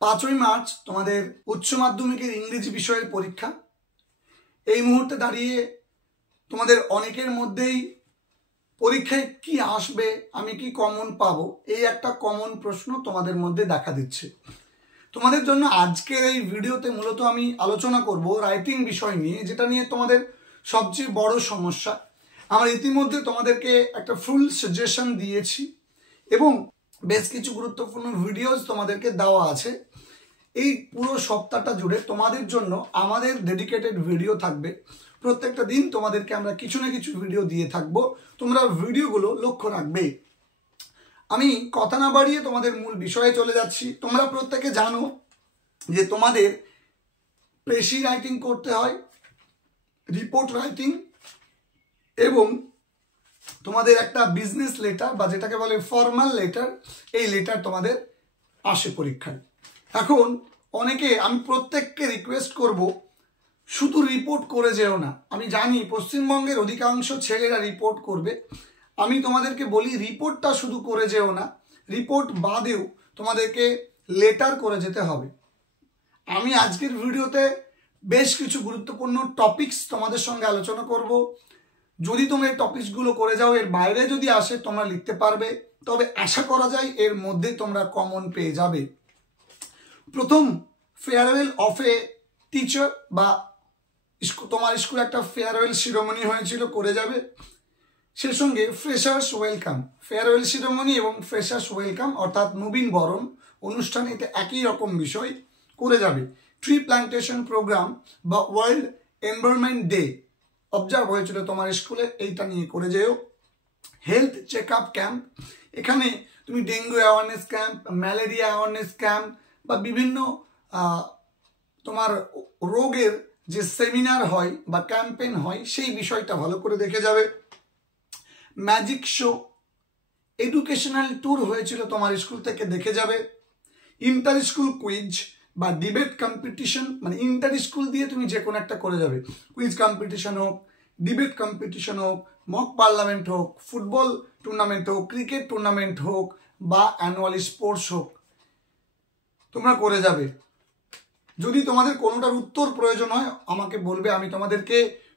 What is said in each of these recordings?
5ই March তোমাদের উচ্চ মাধ্যমিকের ইংরেজি বিষয়ের পরীক্ষা। এই মুহূর্তে দাঁড়িয়ে তোমাদের অনেকের মধ্যেই পরীক্ষায় কি আসবে, আমি কি কমন পাবো, এই একটা কমন প্রশ্ন তোমাদের মধ্যে দেখা দিচ্ছে। তোমাদের জন্য আজকের এই ভিডিওতে মূলত আমি আলোচনা করব রাইটিং বিষয় নিয়ে, যেটা নিয়ে তোমাদের সবচেয়ে বড় সমস্যা। আমার ইতিমধ্যে তোমাদেরকে একটা ফুল সাজেশন দিয়েছি এবং বেশ কিছু গুরুত্বপূর্ণ ভিডিওস তোমাদেরকে দেওয়া আছে। এই পুরো সপ্তাহটা জুড়ে তোমাদের জন্য আমাদের ডেডিকেটেড ভিডিও থাকবে। প্রত্যেকটা দিন তোমাদেরকে আমরা কিছু না কিছু ভিডিও দিয়ে থাকবো, তোমরা ভিডিওগুলো লক্ষ্য রাখবে। আমি কথা না বাড়িয়ে তোমাদের মূল বিষয়ে চলে যাচ্ছি। তোমরা প্রত্যেকে জানো যে তোমাদের প্রেসি রাইটিং করতে হয়, রিপোর্ট রাইটিং এবং তোমাদের একটা বিজনেস লেটার বা যেটাকে বলে ফর্মাল লেটার, এই লেটার তোমাদের আসে পরীক্ষায়। এখন অনেকে, আমি প্রত্যেককে রিকোয়েস্ট করব, শুধু রিপোর্ট করে যেও না। আমি জানি পশ্চিমবঙ্গের অধিকাংশ ছেলেরা রিপোর্ট করবে। আমি তোমাদেরকে বলি, রিপোর্টটা শুধু করে যেও না, রিপোর্ট বাদেও তোমাদেরকে লেটার করে যেতে হবে। আমি আজকের ভিডিওতে বেশ কিছু গুরুত্বপূর্ণ টপিকস তোমাদের সঙ্গে আলোচনা করব। যদি তোমরা এই টপিকসগুলো করে যাও, এর বাইরে যদি আসে তোমরা লিখতে পারবে, তবে আশা করা যায় এর মধ্যে তোমরা কমন পেয়ে যাবে। প্রথম, ফেয়ারওয়েল অফ এ টিচার, বা তোমার স্কুলে একটা ফেয়ারওয়েল সিরিমনি হয়েছিল, করে যাবে। সে সঙ্গে ফ্রেশার্স ওয়েলকাম, ফেয়ারওয়েল সিরিমনি এবং ফ্রেশার্স ওয়েলকাম অর্থাৎ নবীন বরণ অনুষ্ঠান, এটা একই রকম বিষয়, করে যাবে। ট্রি প্ল্যান্টেশন প্রোগ্রাম বা ওয়ার্ল্ড এনভায়রনমেন্ট ডে অবজার্ভ হয়েছিল তোমার স্কুলে, এইটা নিয়ে করে যেও। হেলথ চেক আপ ক্যাম্প, এখানে তুমি dengue awareness camp, malaria awareness camp বা বিভিন্ন তোমার রোগের যে সেমিনার হয় বা ক্যাম্পেইন হয়, সেই বিষয়টা ভালো করে দেখে যাবে। ম্যাজিক শো, এডুকেশনাল ট্যুর হয়েছিল তোমার স্কুল থেকে, দেখে যাবে। ইন্টার স্কুল কুইজ বা ডিবেট কম্পিটিশন, মানে ইন্টার স্কুল দিয়ে তুমি যে কোনো একটা করে যাবে। কুইজ কম্পিটিশন হোক, ডিবেট কম্পিটিশন হোক, মক পার্লামেন্ট হোক, ফুটবল টুর্নামেন্ট হোক, ক্রিকেট টুর্নামেন্ট হোক বা অ্যানুয়াল স্পোর্টস হোক, তোমরা করে যাবে। যদি তোমাদের কোনোটার উত্তর প্রয়োজন হয় আমাকে বলবে, আমি তোমাদেরকে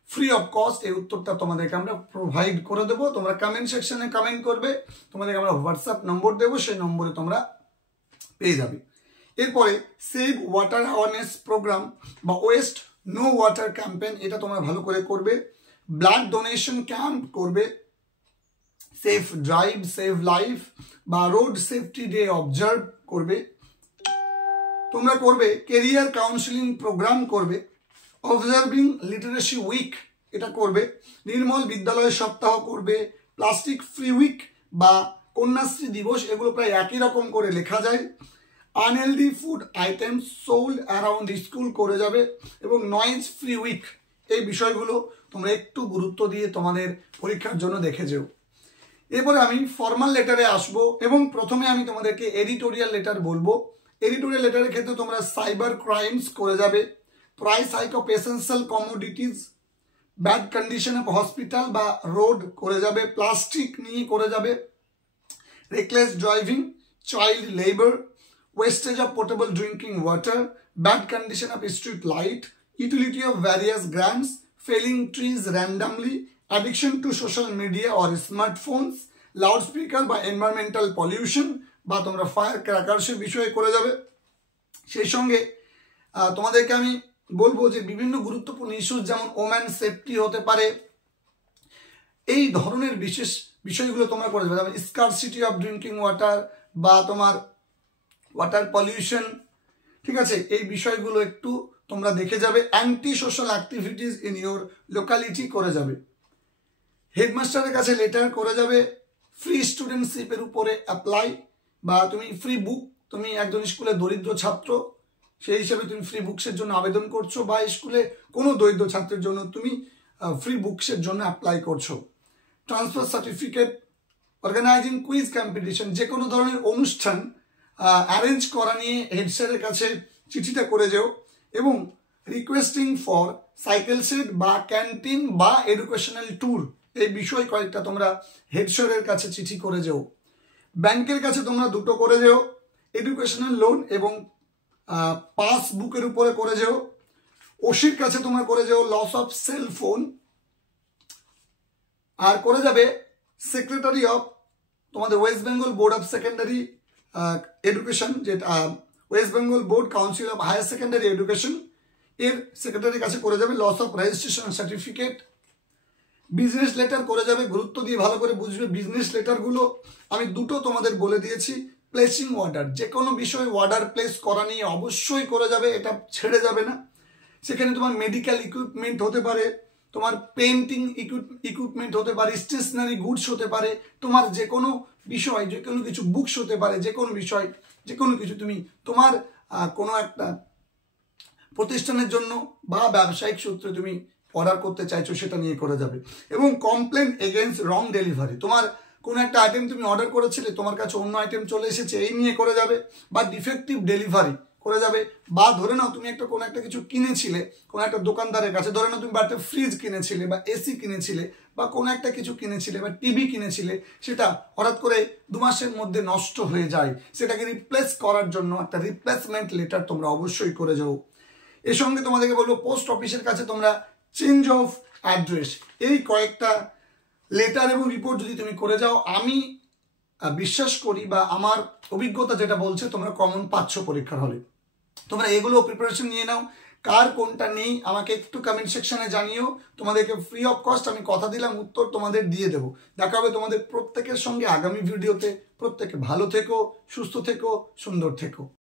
ফ্রি অফ কস্ট এই উত্তরটা তোমাদেরকে আমরা প্রোভাইড করে দেবো। তোমরা কমেন্ট সেকশনে কমেন্ট করবে, তোমাদেরকে আমরা হোয়াটসঅ্যাপ নম্বর দেবো, সেই নম্বরে তোমরা পেয়ে যাবে। এরপরে সেভ ওয়াটার অ্যাওয়ারনেস প্রোগ্রাম বা ওয়েস্ট নো ওয়াটার ক্যাম্পেইন, এটা তোমরা ভালো করে করবে। ব্লাড ডোনেশন ক্যাম্প করবে। সেফ ড্রাইভ সেভ লাইফ বা রোড সেফটি ডে অবজার্ভ করবে। তোমরা করবে কেরিয়ার কাউন্সিলিং প্রোগ্রাম করবে। অবজার্ভিং লিটারেসি উইক, এটা করবে। নির্মল বিদ্যালয় সপ্তাহ করবে। প্লাস্টিক ফ্রি উইক বা কন্যাশ্রী দিবস, এগুলো প্রায় একই রকম করে লেখা যায়। Unhealthy food items sold around school করে যাবে এবং নয়েজ ফ্রি উইক, এই বিষয়গুলো তোমরা একটু গুরুত্ব দিয়ে তোমাদের পরীক্ষার জন্য দেখে যেও। এরপরে আমি ফর্মাল লেটারে আসব এবং প্রথমে আমি তোমাদেরকে এডিটোরিয়াল লেটার বলবো। এডিটোরিয়াল লেটারের ক্ষেত্রে তোমরা সাইবার ক্রাইমস করে যাবে। Price hike of essential commodities, bad condition of hospital বা রোড করে যাবে। প্লাস্টিক নিয়ে করে যাবে। Reckless driving, child labour, wastage of portable drinking water, bad condition of street light, utility of various grants, felling trees randomly, addiction two social media or smartphones, loudspeaker বা environmental pollution বা তোমরা fire ক্র্যাকার্সের বিষয়ে করে যাবে। সেই সঙ্গে তোমাদেরকে আমি বলবো যে বিভিন্ন গুরুত্বপূর্ণ ইস্যুস যেমন ওম্যান সেফটি হতে পারে, এই ধরনের বিশেষ বিষয়গুলো তোমরা করে যাবে। যেমন স্কারসিটি অফ ড্রিঙ্কিং ওয়াটার বা তোমার ওয়াটার পলিউশন, ঠিক আছে, এই বিষয়গুলো একটু তোমরা দেখে যাবে। Anti social activities in your locality করে যাবে। হেডমাস্টারের কাছে লেটার করে যাবে। ফ্রি স্টুডেন্টশিপের উপরে অ্যাপ্লাই বা তুমি ফ্রি বুক, তুমি একজন স্কুলে দরিদ্র ছাত্র, সেই হিসেবে তুমি ফ্রি বুকসের জন্য আবেদন করছো, বা স্কুলে কোনো দরিদ্র ছাত্রের জন্য তুমি ফ্রি বুকসের জন্য অ্যাপ্লাই করছো। Transfer certificate, organising quiz competition, যে কোনো ধরনের অনুষ্ঠান অ্যারেঞ্জ করা নিয়ে হেড স্যারের কাছে চিঠিটা করে যেও। এবং রিকোয়েস্টিং ফর সাইকেল সেট বা ক্যান্টিন বা এডুকেশনাল ট্যুর, এই বিষয় কয়েকটা তোমরা হেড স্যারের কাছে চিঠি করে যেও। ব্যাংকের কাছে তোমরা দুটো করে যেও, এডুকেশনাল লোন এবং পাসবুকের উপরে করে যেও, ওসির কাছে তোমরা করে যেও লস অফ সেল ফোন, আর করে যাবে সেক্রেটারি অফ তোমাদের West Bengal board of secondary education, যেটা West Bengal board council of higher secondary education, এর সেক্রেটারির কাছে করে যাবে loss of registration certificate. Business letter করে যাবে, গুরুত্ব দিয়ে ভালো করে বুঝবে বিজনেস লেটারগুলো। আমি দুটো তোমাদের বলে দিয়েছি। প্লেসিং অর্ডার, যে কোনো বিষয়ে অর্ডার প্লেস করা নিয়ে অবশ্যই করে যাবে, এটা ছেড়ে যাবে না। সেখানে তোমার মেডিকেল ইকুইপমেন্ট হতে পারে, তোমার পেন্টিং ইকুইপমেন্ট হতে পারে, স্টেশনারি গুডস হতে পারে, তোমার যে কোনো বিষয়, যে কোনো কিছু বুকস হতে পারে, যে কোনো বিষয়, যে কোনো কিছু তুমি তোমার কোনো একটা প্রতিষ্ঠানের জন্য বা ব্যবসায়িক সূত্রে তুমি অর্ডার করতে চাইছো, সেটা নিয়ে করে যাবে। এবং কমপ্লেন এগেইনস্ট রং ডেলিভারি, তোমার কোনো একটা আইটেম তুমি অর্ডার করেছিলে, তোমার কাছে অন্য আইটেম চলে এসেছে, এই নিয়ে করে যাবে। বা ডিফেক্টিভ ডেলিভারি করে যাবে। বা ধরে নাও তুমি কোনো একটা কিছু কিনেছিলে কোনো একটা দোকানদারের কাছে, ধরে নাও তুমি বাড়িতে ফ্রিজ কিনেছিলে বা এসি কিনেছিলে বা কোনো একটা কিছু কিনেছিলে বা টিভি কিনেছিলে, সেটা হঠাৎ করে 2 মাসের মধ্যে নষ্ট হয়ে যায়, সেটাকে রিপ্লেস করার জন্য একটা রিপ্লেসমেন্ট লেটার তোমরা অবশ্যই করে যাও। এর সঙ্গে তোমাদেরকে বলবো পোস্ট অফিসের কাছে তোমরা চেঞ্জ অফ অ্যাড্রেস, এই কয়েকটা লেটার এবং রিপোর্ট যদি তুমি করে যাও, আমি বিশ্বাস করি বা আমার অভিজ্ঞতা যেটা বলছে তোমরা কমন পাচ্ছ পরীক্ষার হলে। তোমরা এগুলো প্রিপারেশন নিয়ে নাও। কার কোনটা নেই আমাকে একটু কমেন্ট সেকশনে জানিও। তোমাদেরকে ফ্রি অফ কস্ট আমি কথা দিলাম উত্তর তোমাদের দিয়ে দেবো। দেখা হবে তোমাদের প্রত্যেকের সঙ্গে আগামী ভিডিওতে। প্রত্যেকে ভালো থেকো, সুস্থ থেকো, সুন্দর থেকো।